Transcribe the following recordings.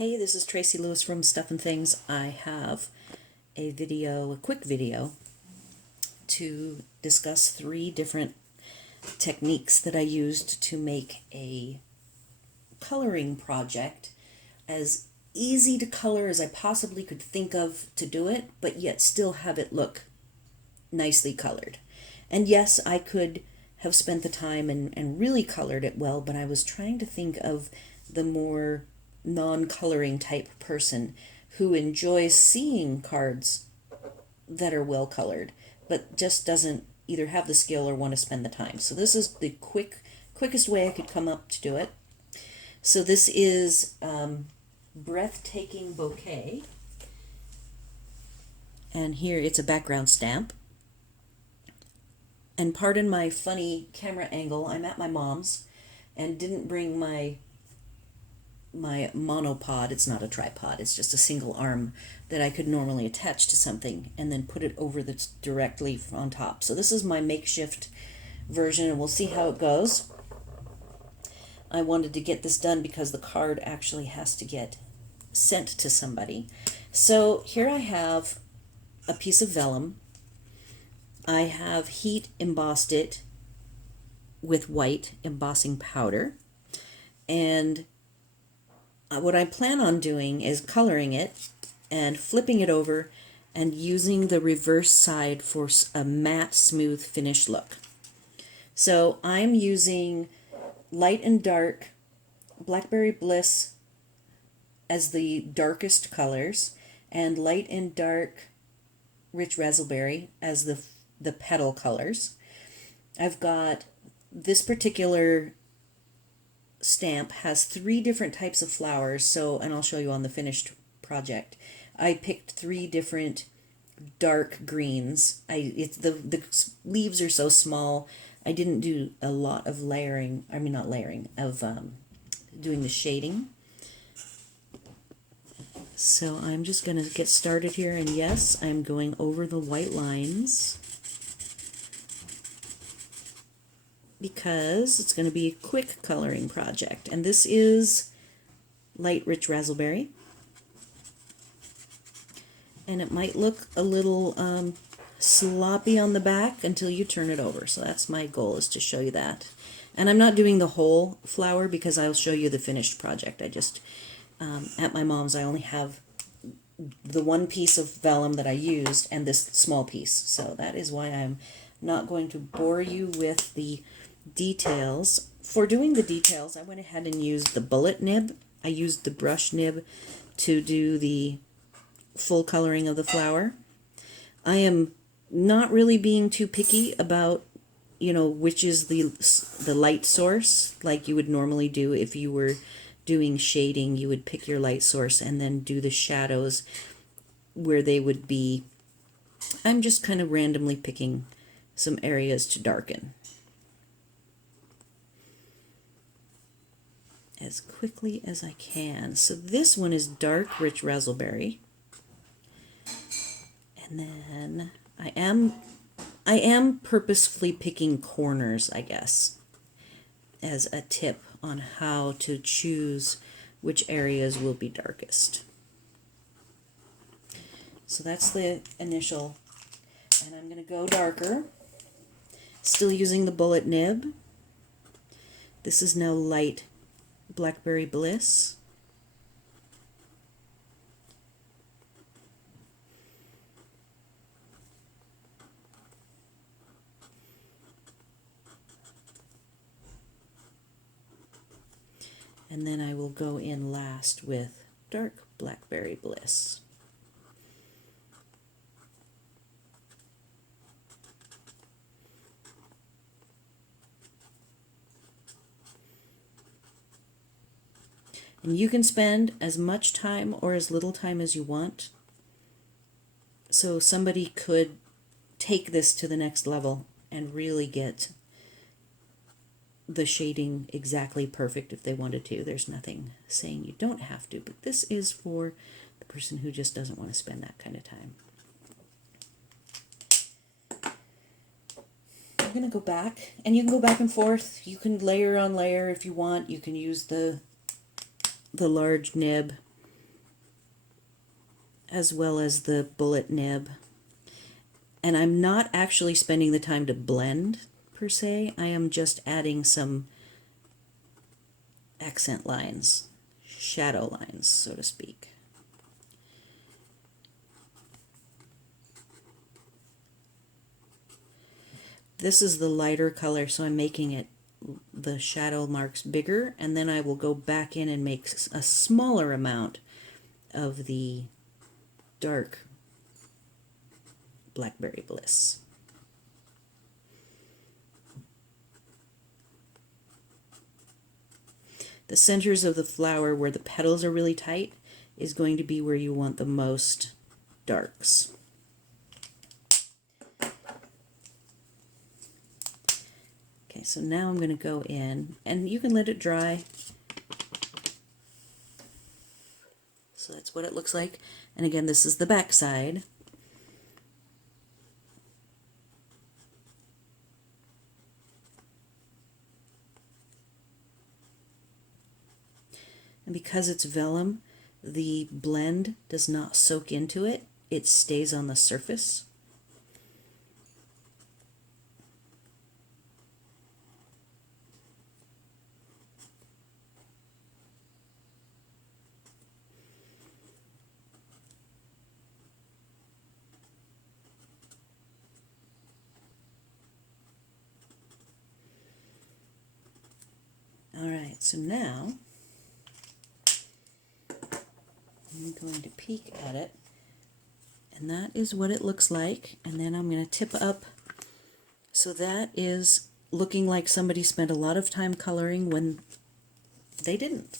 Hey, this is Tracy Lewis from Stuff and Things. I have a quick video, to discuss 3 different techniques that I used to make a coloring project as easy to color as I possibly could think of to do it, but yet still have it look nicely colored. And yes, I could have spent the time and really colored it well, but I was trying to think of the more non-coloring type person who enjoys seeing cards that are well colored, but just doesn't either have the skill or want to spend the time. So this is the quickest way I could come up to do it. So this is Breathtaking Bouquet, and here it's a background stamp. And pardon my funny camera angle, I'm at my mom's and didn't bring my monopod. It's not a tripod, it's just a single arm that I could normally attach to something and then put it over directly on top. So this is my makeshift version, and we'll see how it goes. I wanted to get this done because the card actually has to get sent to somebody. So here I have a piece of vellum. I have heat embossed it with white embossing powder, and what I plan on doing is coloring it and flipping it over and using the reverse side for a matte, smooth finish look. So I'm using light and dark Blackberry Bliss as the darkest colors, and light and dark Rich Razzleberry as the petal colors. I've got this particular stamp has 3 different types of flowers, and I'll show you on the finished project. I picked 3 different dark greens. The leaves are so small, I didn't do a lot of layering, doing the shading. So I'm just going to get started here, and yes, I'm going over the white lines because it's going to be a quick coloring project. And this is light Rich Razzleberry. And it might look a little sloppy on the back until you turn it over. So that's my goal, is to show you that. And I'm not doing the whole flower because I'll show you the finished project. I just, at my mom's, I only have the 1 piece of vellum that I used and this small piece. So that is why I'm not going to bore you with the details. For doing the details, I went ahead and used the bullet nib. I used the brush nib to do the full coloring of the flower. I am not really being too picky about, which is the light source, like you would normally do if you were doing shading. You would pick your light source and then do the shadows where they would be. I'm just kind of randomly picking some areas to darken as quickly as I can. So this one is dark Rich Razzleberry. And then I am purposefully picking corners, I guess, as a tip on how to choose which areas will be darkest. So that's the initial, and I'm going to go darker, still using the bullet nib. This is now light Blackberry Bliss. And then I will go in last with dark Blackberry Bliss. And you can spend as much time or as little time as you want. So somebody could take this to the next level and really get the shading exactly perfect if they wanted to. There's nothing saying you don't have to, but this is for the person who just doesn't want to spend that kind of time. I'm going to go back, and you can go back and forth. You can layer on layer if you want. You can use the large nib as well as the bullet nib. And I'm not actually spending the time to blend per se. I am just adding some accent lines, shadow lines, so to speak. This is the lighter color, so I'm making it the shadow marks bigger, and then I will go back in and make a smaller amount of the dark Blackberry Bliss. The centers of the flower where the petals are really tight is going to be where you want the most darks. Okay, so now I'm going to go in, and you can let it dry. So that's what it looks like. And again, this is the back side. And because it's vellum, the blend does not soak into it. It stays on the surface. All right, so now I'm going to peek at it, and that is what it looks like. And then I'm going to tip up, so that is looking like somebody spent a lot of time coloring when they didn't.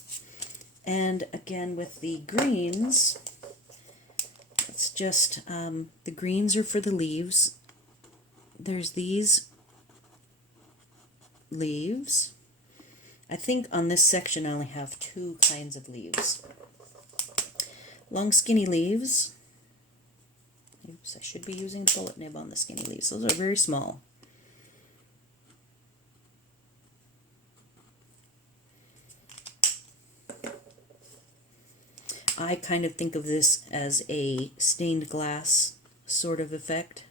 And again, with the greens, it's just the greens are for the leaves. There's these leaves. I think on this section I only have 2 kinds of leaves. Long skinny leaves. Oops, I should be using a bullet nib on the skinny leaves. Those are very small. I kind of think of this as a stained glass sort of effect.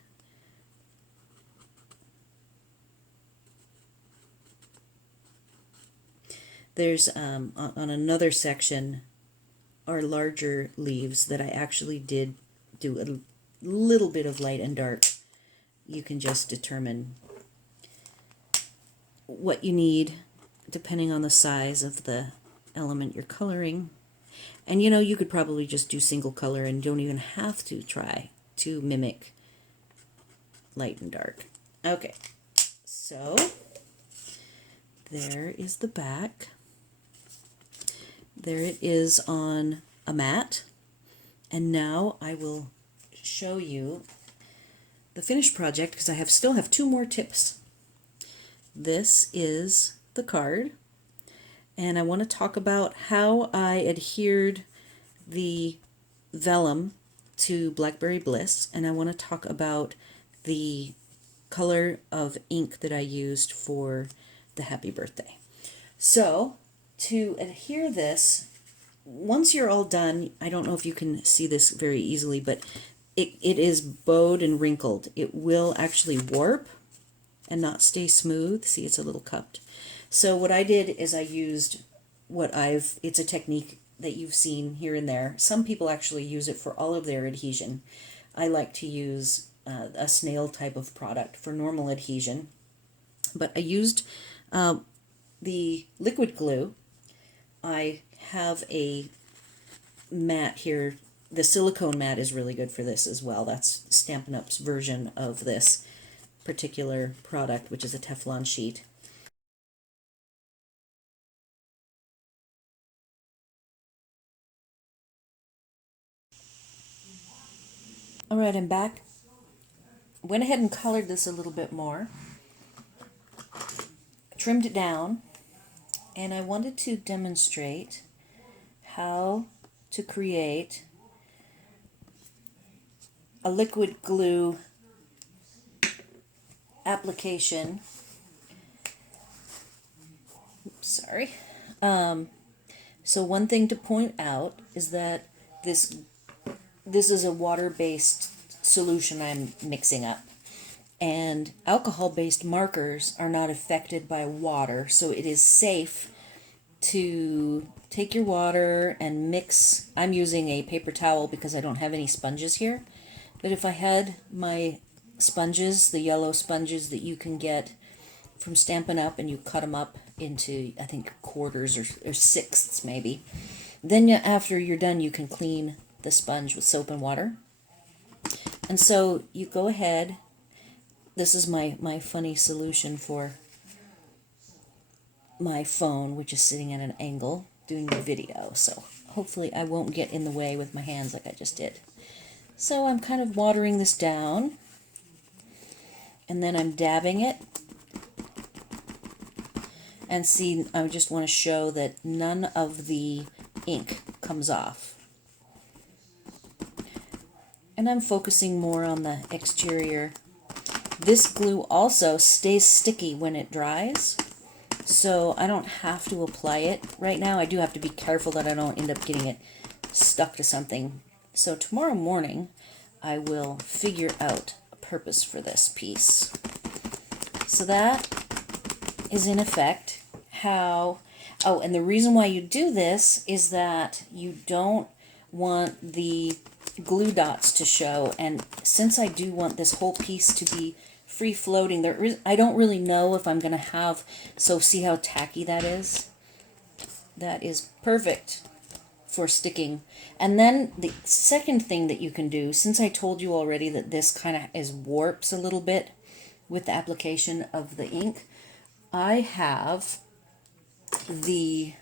There's on another section are larger leaves that I actually did do a little bit of light and dark. You can just determine what you need depending on the size of the element you're coloring. And you know, you could probably just do single color and don't even have to try to mimic light and dark. Okay, so there is the back. There it is on a mat. And now I will show you the finished project because I still have 2 more tips. This is the card, and I want to talk about how I adhered the vellum to Blackberry Bliss, and I want to talk about the color of ink that I used for the happy birthday. So to adhere this, once you're all done, I don't know if you can see this very easily, but it is bowed and wrinkled. It will actually warp and not stay smooth. See, it's a little cupped. So what I did is I used it's a technique that you've seen here and there. Some people actually use it for all of their adhesion. I like to use a snail type of product for normal adhesion. But I used the liquid glue. I have a mat here. The silicone mat is really good for this as well. That's Stampin' Up's version of this particular product, which is a Teflon sheet. All right, I'm back. Went ahead and colored this a little bit more, trimmed it down, and I wanted to demonstrate how to create a liquid glue application. Oops, sorry. So one thing to point out is that this this is a water-based solution I'm mixing up. And alcohol-based markers are not affected by water, so it is safe to take your water and mix. I'm using a paper towel because I don't have any sponges here. But if I had my sponges, the yellow sponges that you can get from Stampin' Up, and you cut them up into, I think, quarters or sixths maybe, then after you're done, you can clean the sponge with soap and water. And so you go ahead. This is my funny solution for my phone, which is sitting at an angle doing the video. So hopefully I won't get in the way with my hands like I just did. So I'm kind of watering this down, and then I'm dabbing it. And see, I just want to show that none of the ink comes off. And I'm focusing more on the exterior. This glue also stays sticky when it dries, so I don't have to apply it right now. I do have to be careful that I don't end up getting it stuck to something. So tomorrow morning, I will figure out a purpose for this piece. So that is in effect how, oh, and the reason why you do this is that you don't want the glue dots to show, and since I do want this whole piece to be free floating, I don't really know if I'm going to have, so see how tacky that is? That is perfect for sticking. And then the second thing that you can do, since I told you already that this kind of warps a little bit with the application of the ink, I have the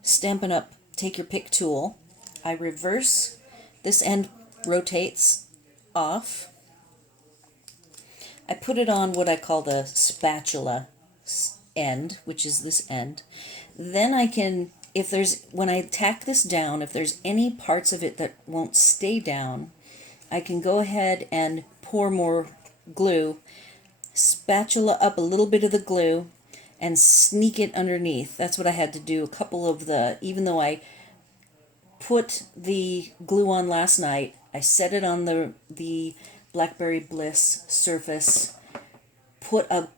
Stampin' Up Take Your Pick tool. I reverse, this end rotates off. I put it on what I call the spatula end, which is this end. Then I can, when I tack this down, if there's any parts of it that won't stay down, I can go ahead and pour more glue, spatula up a little bit of the glue, and sneak it underneath. That's what I had to do. A couple of even though I put the glue on last night, I set it on the Blackberry Bliss surface, put a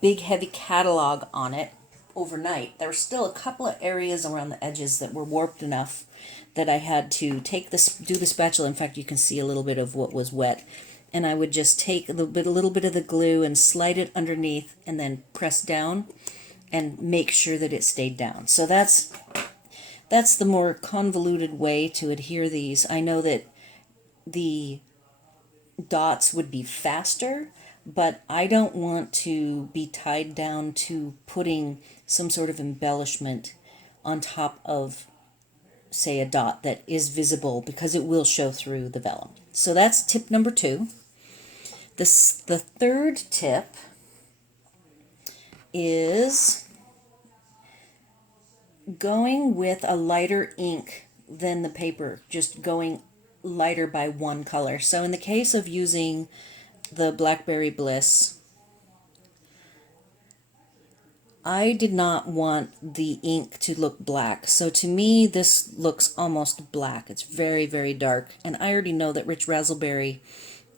big heavy catalog on it overnight. There were still a couple of areas around the edges that were warped enough that I had to do the spatula. In fact, you can see a little bit of what was wet. And I would just take a little bit of the glue and slide it underneath and then press down and make sure that it stayed down. So that's the more convoluted way to adhere these. I know that the dots would be faster, but I don't want to be tied down to putting some sort of embellishment on top of, say, a dot that is visible, because it will show through the vellum. So that's tip number 2. The third tip is going with a lighter ink than the paper, just going lighter by one color. So in the case of using the Blackberry Bliss, I did not want the ink to look black. So to me, this looks almost black. It's very, very dark. And I already know that Rich Razzleberry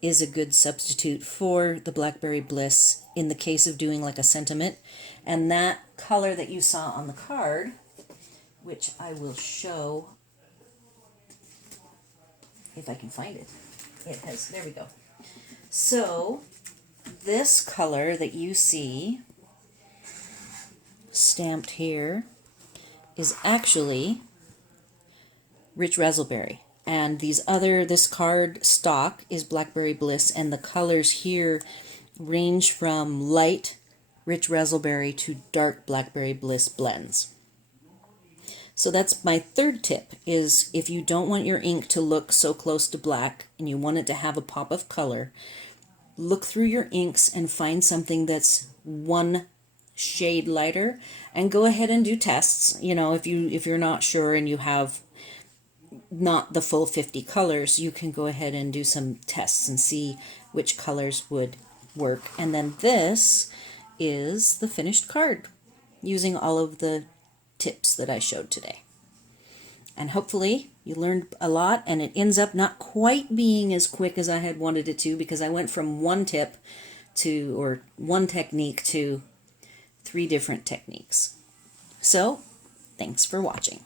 is a good substitute for the Blackberry Bliss in the case of doing like a sentiment. And that color that you saw on the card, which I will show if I can find it. There we go. So this color that you see stamped here is actually Rich Razzleberry. And this card stock is Blackberry Bliss, and the colors here range from light Rich Razzleberry to dark Blackberry Bliss blends. So that's my third tip, is if you don't want your ink to look so close to black and you want it to have a pop of color, look through your inks and find something that's one shade lighter and go ahead and do tests. You know, if you're not sure and you have not the full 50 colors, you can go ahead and do some tests and see which colors would work. And then this is the finished card using all of the tips that I showed today. And hopefully you learned a lot, and it ends up not quite being as quick as I had wanted it to, because I went from one tip to, or one technique to 3 different techniques. So, thanks for watching.